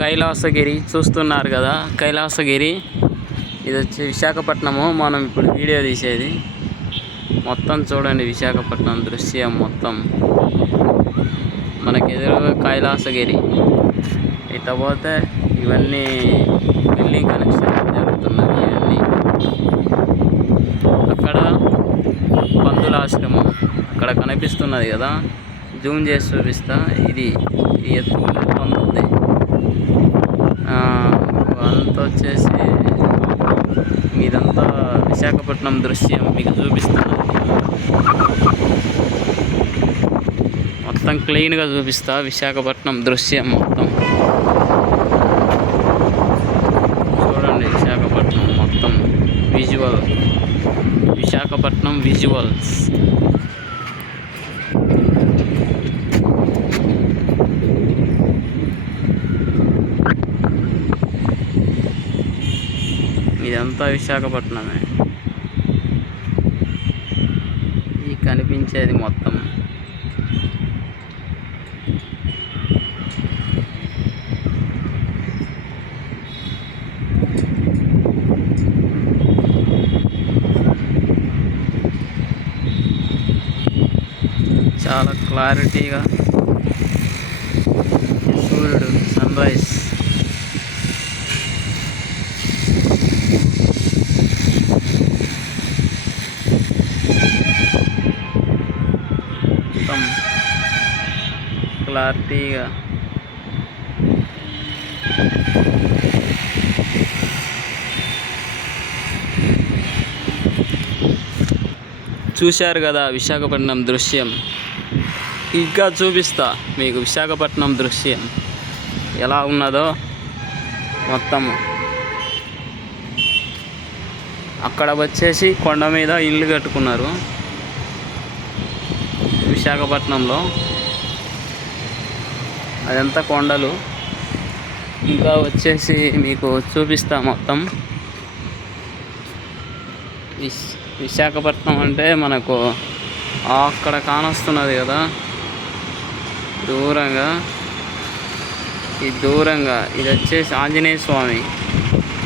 కైలాసగిరి చూస్తున్నారు కదా, కైలాసగిరి ఇది వచ్చి విశాఖపట్నము. మనం ఇప్పుడు వీడియో తీసేది మొత్తం చూడండి. విశాఖపట్నం దృశ్యం మొత్తం మనకి ఎదురుగా కైలాసగిరి. ఇకపోతే ఇవన్నీ బిల్డింగ్ కనెక్షన్ జరుగుతున్నవి. ఇవన్నీ అక్కడ పందుల ఆశ్రమం అక్కడ కనిపిస్తున్నది కదా, జూమ్ చేసి చూపిస్తా. ఇది ఎత్తు పందుంది. అంత వచ్చేసి ఇదంతా విశాఖపట్నం దృశ్యం మీకు చూపిస్తాను. మొత్తం క్లీన్గా చూపిస్తా విశాఖపట్నం దృశ్యం మొత్తం చూడండి. విశాఖపట్నం మొత్తం విజువల్, విశాఖపట్నం విజువల్స్. ఇదంతా విశాఖపట్నమే. ఈ కనిపించేది మొత్తం చాలా క్లారిటీగా సూర్యుడు సన్ రైజ్ మొత్తం క్లారిటీగా. చూశారు కదా విశాఖపట్నం దృశ్యం. ఇంకా చూపిస్తా మీకు విశాఖపట్నం దృశ్యం ఎలా ఉన్నదో మొత్తం. అక్కడ వచ్చేసి కొండ మీద ఇల్లు కట్టుకున్నారు విశాఖపట్నంలో. అదంతా కొండలు. ఇంకా వచ్చేసి మీకు చూపిస్తా మొత్తం. విశాఖపట్నం అంటే మనకు అక్కడ కానొస్తున్నది కదా దూరంగా. ఈ దూరంగా ఇది వచ్చేసి ఆంజనేయ స్వామి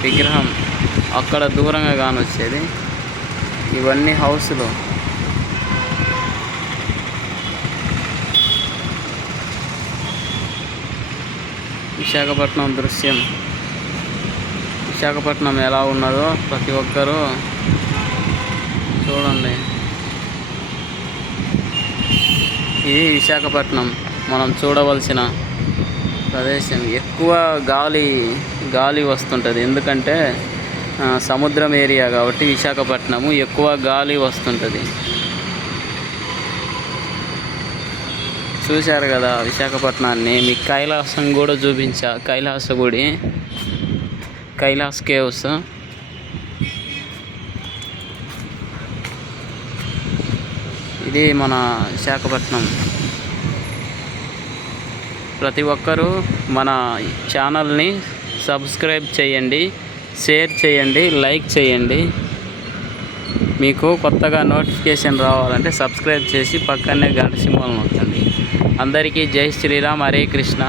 విగ్రహం అక్కడ దూరంగా కానొచ్చేది. ఇవన్నీ హౌస్లు. విశాఖపట్నం దృశ్యం, విశాఖపట్నం ఎలా ఉన్నదో ప్రతి ఒక్కరూ చూడండి. ఇది విశాఖపట్నం మనం చూడవలసిన ప్రదేశం. ఎక్కువ గాలి వస్తుంటుంది, ఎందుకంటే సముద్రం ఏరియా కాబట్టి విశాఖపట్నము ఎక్కువ గాలి వస్తుంటుంది. చూశారు కదా విశాఖపట్నాన్ని. మీకు కైలాసం కూడా చూపించా, కైలాస గుడి, కైలాస్ కేవ్స్. ఇది మన విశాఖపట్నం. ప్రతి ఒక్కరూ మన ఛానల్ని సబ్స్క్రైబ్ చేయండి, షేర్ చేయండి, లైక్ చేయండి. మీకు కొత్తగా నోటిఫికేషన్ రావాలంటే సబ్స్క్రైబ్ చేసి పక్కనే గంట సింబల్ నొక్కండి. అందరికీ జై శ్రీరామ్, హరే కృష్ణ.